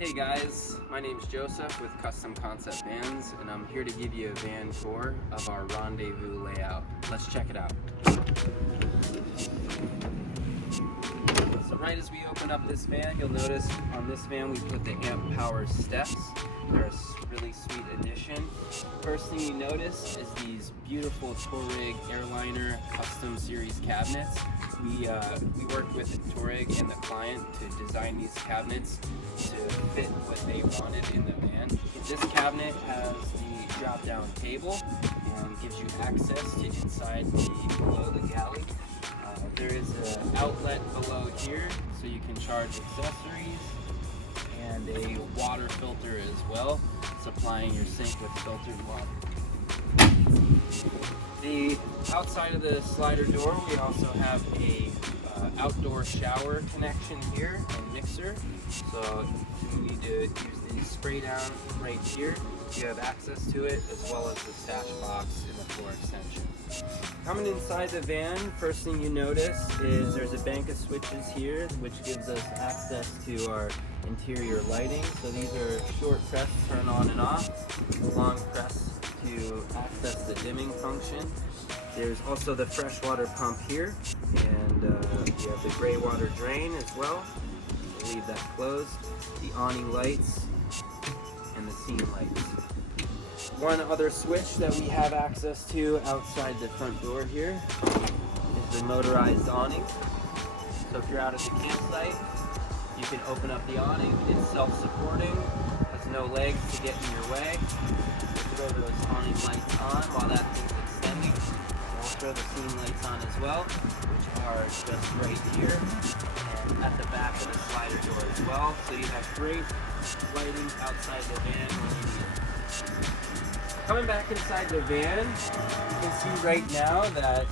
Hey guys, my name is Joseph with Custom Concept Vans, and I'm here to give you a van tour of our Rendezvous layout. Let's check it out. So right as we open up this van, you'll notice on this van we put the amp power steps. They're a really sweet addition. First thing you notice is these beautiful Touareg Airliner custom series cabinets. We worked with Touareg and the client to design these cabinets to fit what they wanted in the van. This cabinet has the drop-down table and gives you access to inside below the galley. There is an outlet below here so you can charge accessories, and a water filter as well, supplying your sink with filtered water. The outside of the slider door, we also have a outdoor shower connection here and mixer. So if you need to use the spray down right here, you have access to it, as well as the stash box in the floor extension. Coming inside the van, first thing you notice is there's a bank of switches here, which gives us access to our interior lighting. So these are short press turn on and off, long press to access the dimming function. There's also the freshwater pump here, and you have the gray water drain as well. We'll leave that closed. The awning lights and the scene lights. One other switch that we have access to outside the front door here is the motorized awning. So if you're out at the campsite, you can open up the awning. It's self-supporting, has no legs to get in your way. Throw those awning lights on while that thing's extending. We'll throw the scene lights on as well, which are just right here and at the back of the slider door as well. So you have great lighting outside the van when you need it. Coming back inside the van, you can see right now that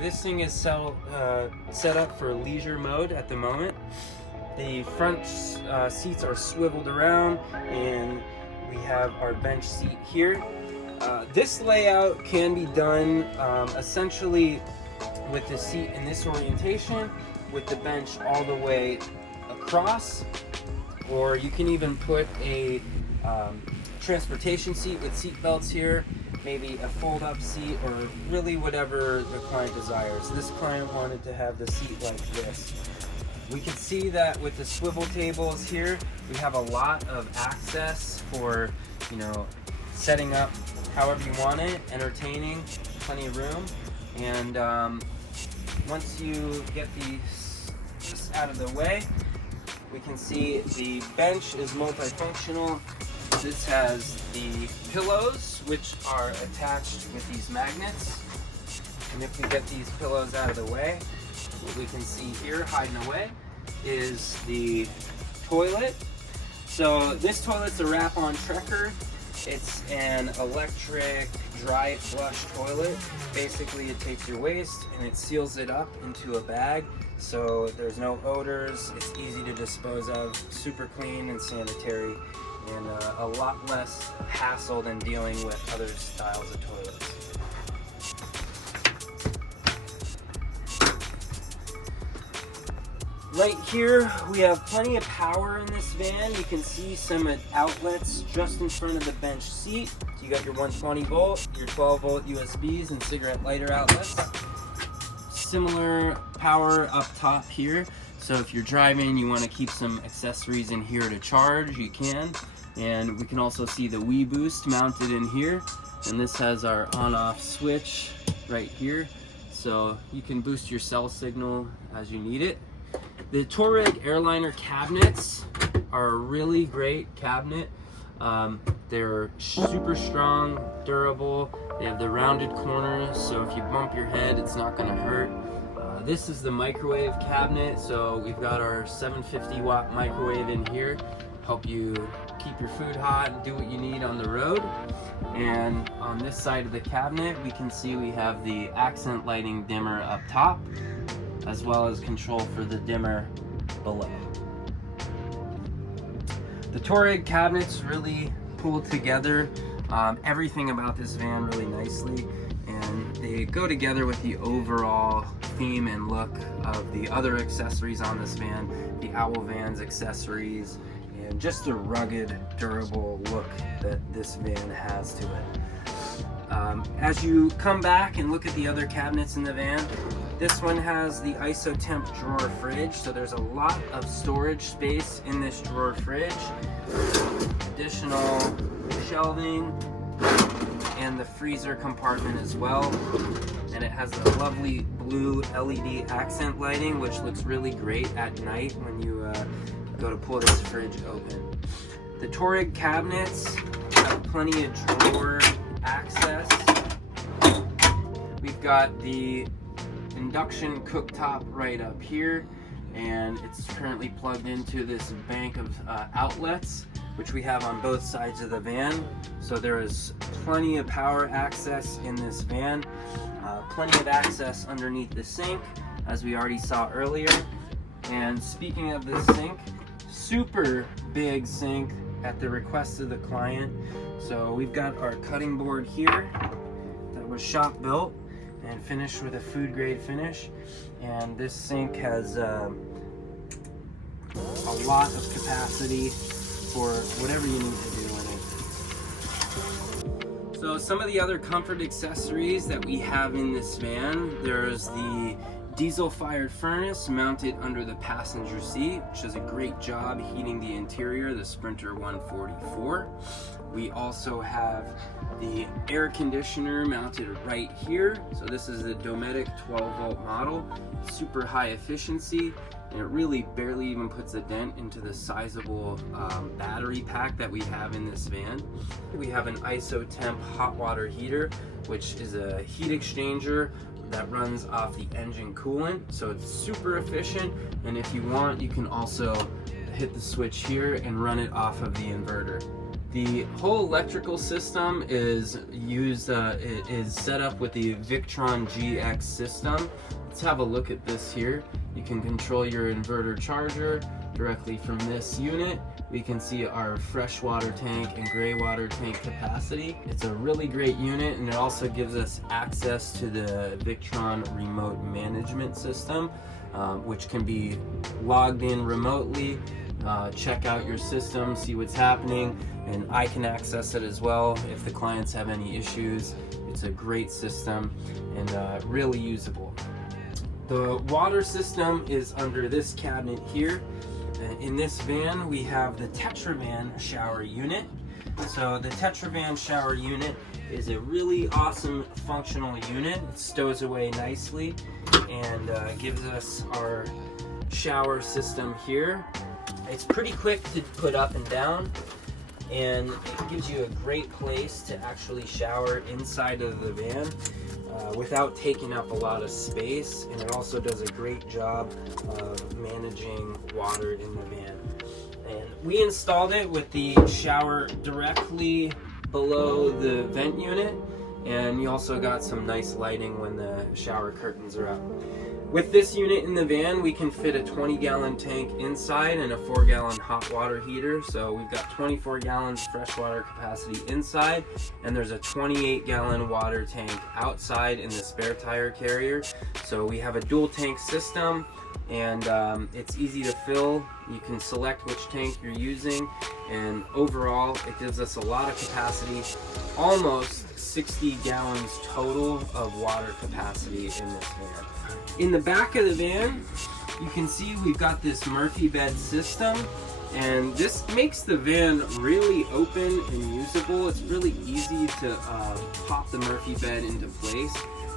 this thing is set up for leisure mode at the moment. The front seats are swiveled around, and we have our bench seat here. This layout can be done essentially with the seat in this orientation, with the bench all the way across, or you can even put a transportation seat with seat belts here, maybe a fold-up seat, or really whatever the client desires. This client wanted to have the seat like this. We can see that with the swivel tables here, we have a lot of access for, setting up however you want it, entertaining, plenty of room. And once you get this out of the way, we can see the bench is multifunctional. This has the pillows, which are attached with these magnets. And if we get these pillows out of the way, what we can see here hiding away is the toilet. So this toilet's a wrap-on trekker. It's an electric dry flush toilet. Basically it takes your waste and it seals it up into a bag, so there's no odors, it's easy to dispose of, super clean and sanitary, and a lot less hassle than dealing with other styles of toilets. Right here, we have plenty of power in this van. You can see some outlets just in front of the bench seat. You got your 120 volt, your 12 volt USBs and cigarette lighter outlets. Similar power up top here. So if you're driving, you want to keep some accessories in here to charge, you can. And we can also see the Wii Boost mounted in here. And this has our on-off switch right here. So you can boost your cell signal as you need it. The Touareg Airliner cabinets are a really great cabinet. They're super strong, durable. They have the rounded corners, so if you bump your head, it's not gonna hurt. This is the microwave cabinet, so we've got our 750 watt microwave in here, help you keep your food hot and do what you need on the road. And on this side of the cabinet, we can see we have the accent lighting dimmer up top, as well as control for the dimmer below. The Touareg cabinets really pull together everything about this van really nicely, and they go together with the overall theme and look of the other accessories on this van, the Owl Vans accessories and just the rugged, durable look that this van has to it. As you come back and look at the other cabinets in the van, this one has the ISO-temp drawer fridge, so there's a lot of storage space in this drawer fridge. Additional shelving and the freezer compartment as well. And it has a lovely blue LED accent lighting, which looks really great at night when you go to pull this fridge open. The Touareg cabinets have plenty of drawer access. We've got the induction cooktop right up here, and it's currently plugged into this bank of outlets, which we have on both sides of the van. So there is plenty of power access in this van, plenty of access underneath the sink, as we already saw earlier. And speaking of the sink, super big sink at the request of the client. So we've got our cutting board here that was shop built and finished with a food grade finish, and this sink has a lot of capacity for whatever you need to do in it. So some of the other comfort accessories that we have in this van, there's the diesel fired furnace mounted under the passenger seat, which does a great job heating the interior, the Sprinter 144. We also have the air conditioner mounted right here. So this is the Dometic 12-volt model, super high efficiency, and it really barely even puts a dent into the sizable battery pack that we have in this van. We have an ISO-temp hot water heater, which is a heat exchanger that runs off the engine coolant, so it's super efficient. And if you want, you can also hit the switch here and run it off of the inverter. The whole electrical system is set up with the Victron GX system. Let's have a look at this here. You can control your inverter charger directly from this unit. We can see our freshwater tank and gray water tank capacity. It's a really great unit, and it also gives us access to the Victron remote management system, which can be logged in remotely, check out your system, see what's happening, and I can access it as well if the clients have any issues. It's a great system and really usable. The water system is under this cabinet here. In this van, we have the Tetravan shower unit. So the Tetravan shower unit is a really awesome functional unit. It stows away nicely and gives us our shower system here. It's pretty quick to put up and down, and it gives you a great place to actually shower inside of the van without taking up a lot of space, and it also does a great job of managing water in the van. And we installed it with the shower directly below the vent unit, and you also got some nice lighting when the shower curtains are up. With this unit in the van, we can fit a 20-gallon tank inside and a 4-gallon hot water heater. So we've got 24 gallons freshwater capacity inside, and there's a 28-gallon water tank outside in the spare tire carrier. So we have a dual tank system, and it's easy to fill. You can select which tank you're using, and overall it gives us a lot of capacity, almost 60 gallons total of water capacity in this van. In the back of the van, you can see we've got this Murphy bed system, and this makes the van really open and usable. It's really easy to pop the Murphy bed into place.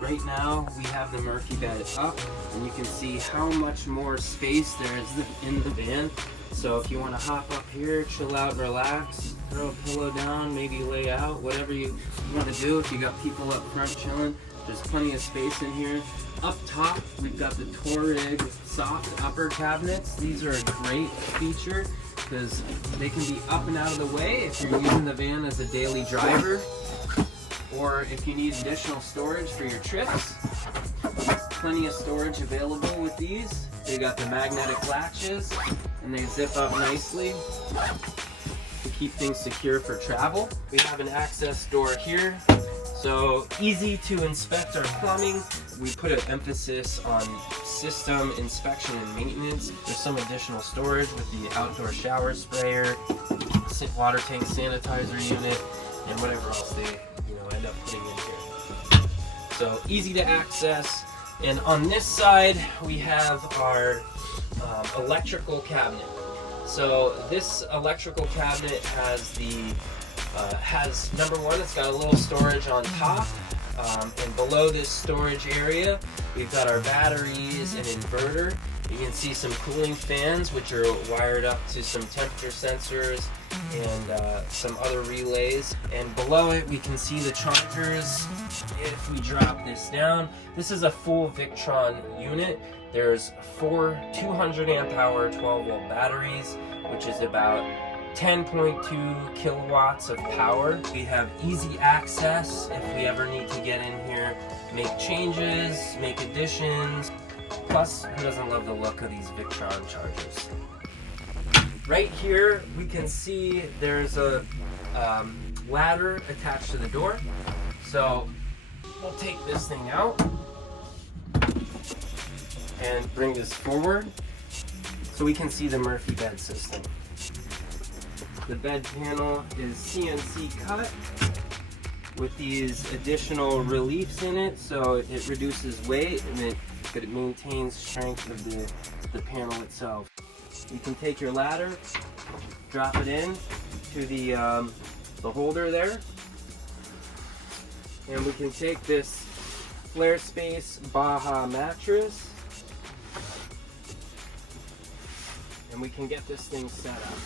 Right now we have the Murphy bed up, and you can see how much more space there is in the van. So if you want to hop up here, chill out, relax, throw a pillow down, maybe lay out, whatever you want to do. If you got people up front chilling, there's plenty of space in here. Up top, we've got the Touareg soft upper cabinets. These are a great feature because they can be up and out of the way if you're using the van as a daily driver, or if you need additional storage for your trips. Plenty of storage available with these. They got the magnetic latches, and they zip up nicely to keep things secure for travel. We have an access door here, so easy to inspect our plumbing we put an emphasis on system inspection and maintenance. There's some additional storage with the outdoor shower sprayer, water tank sanitizer unit, and whatever else they end up putting in here. So easy to access. And on this side we have our electrical cabinet. So this electrical cabinet has number one, it's got a little storage on top, and below this storage area we've got our batteries and inverter. You can see some cooling fans which are wired up to some temperature sensors and some other relays, and below it we can see the chargers. If we drop this down, this is a full Victron unit. There's 4 200 amp hour 12 volt batteries, which is about 10.2 kilowatts of power. We have easy access if we ever need to get in here, make changes, make additions. Plus, who doesn't love the look of these Victron chargers? Right here we can see there's a ladder attached to the door. So we'll take this thing out and bring this forward so we can see the Murphy bed system. The bed panel is CNC cut with these additional reliefs in it, so it reduces weight but it maintains strength of the panel itself. You can take your ladder, drop it in to the holder there, and we can take this Flare Space Baja mattress and we can get this thing set up.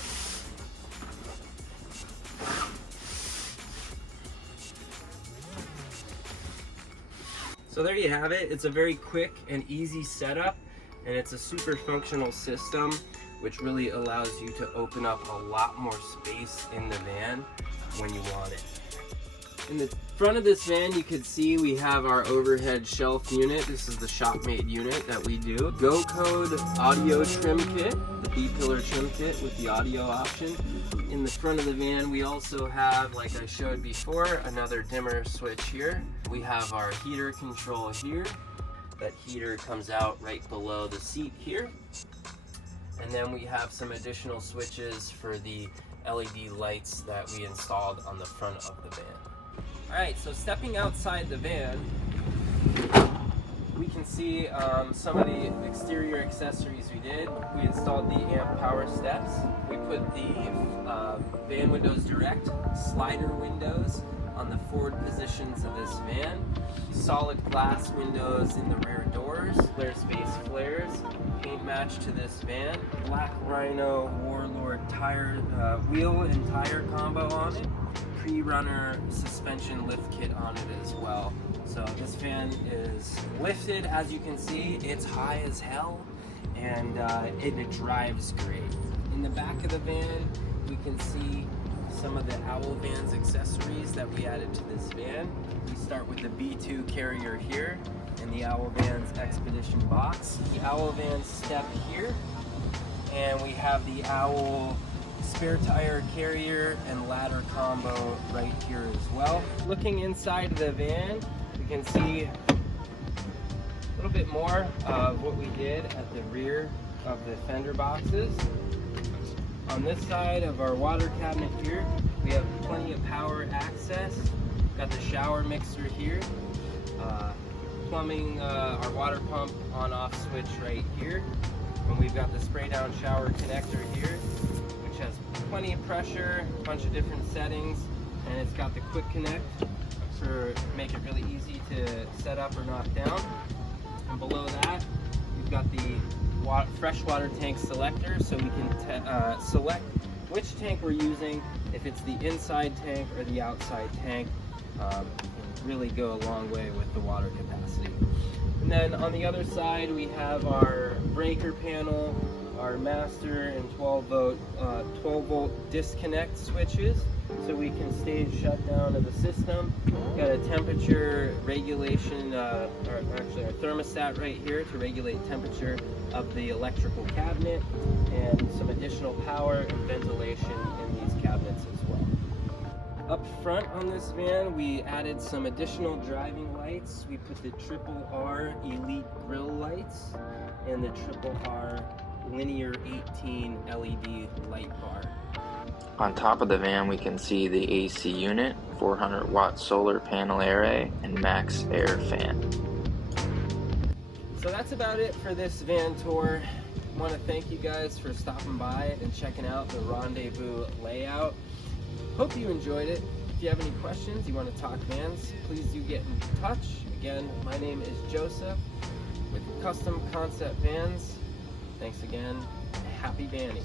So there you have it. It's a very quick and easy setup, and it's a super functional system which really allows you to open up a lot more space in the van when you want it. In the front of this van you can see we have our overhead shelf unit. This is the shop-made unit that we do. Go Code audio trim kit, the B-pillar trim kit with the audio option. In the front of the van we also have, like I showed before, another dimmer switch here. We have our heater control here. That heater comes out right below the seat here. And then we have some additional switches for the LED lights that we installed on the front of the van. Alright, so stepping outside the van, we can see some of the exterior accessories we did. We installed the amp power steps. We put the van windows direct, slider windows on the forward positions of this van, solid glass windows in the rear doors, Flare Space flares, paint match to this van, Black Rhino Warlord tire wheel and tire combo on it, pre-runner suspension lift kit on it as well. So this van is lifted, as you can see. It's high as hell, and it drives great. In the back of the van we can see some of the Owl Van's accessories that we added to this van. We start with the B2 carrier here and the Owl Van's Expedition box, the Owl Van step here, and we have the Owl spare tire carrier and ladder combo right here as well. Looking inside the van, we can see a little bit more of what we did at the rear of the fender boxes. On this side of our water cabinet here, we have plenty of power access. Got the shower mixer here, plumbing, our water pump on-off switch right here, and we've got the spray down shower connector here, which has plenty of pressure, a bunch of different settings, and it's got the quick connect to make it really easy to set up or knock down. And below that, we've got the freshwater tank selector, so we can select which tank we're using, if it's the inside tank or the outside tank. Can really go a long way with the water capacity. And then on the other side we have our breaker panel, our master and 12 volt disconnect switches, so we can stage shutdown of the system. We've got a temperature regulation, or actually our thermostat right here to regulate temperature of the electrical cabinet, and some additional power and ventilation in these cabinets as well. Up front front on this van, we added some additional driving lights. We put the Triple R Elite Grill lights and the Triple R Linear 18 LED light bar. On top of the van, we can see the AC unit, 400 watt solar panel array, and max air fan. So that's about it for this van tour. I want to thank you guys for stopping by and checking out the Rendezvous layout. Hope you enjoyed it. If you have any questions, you want to talk vans, please do get in touch. Again, my name is Joseph with Custom Concept Vans. Thanks again. Happy vanning.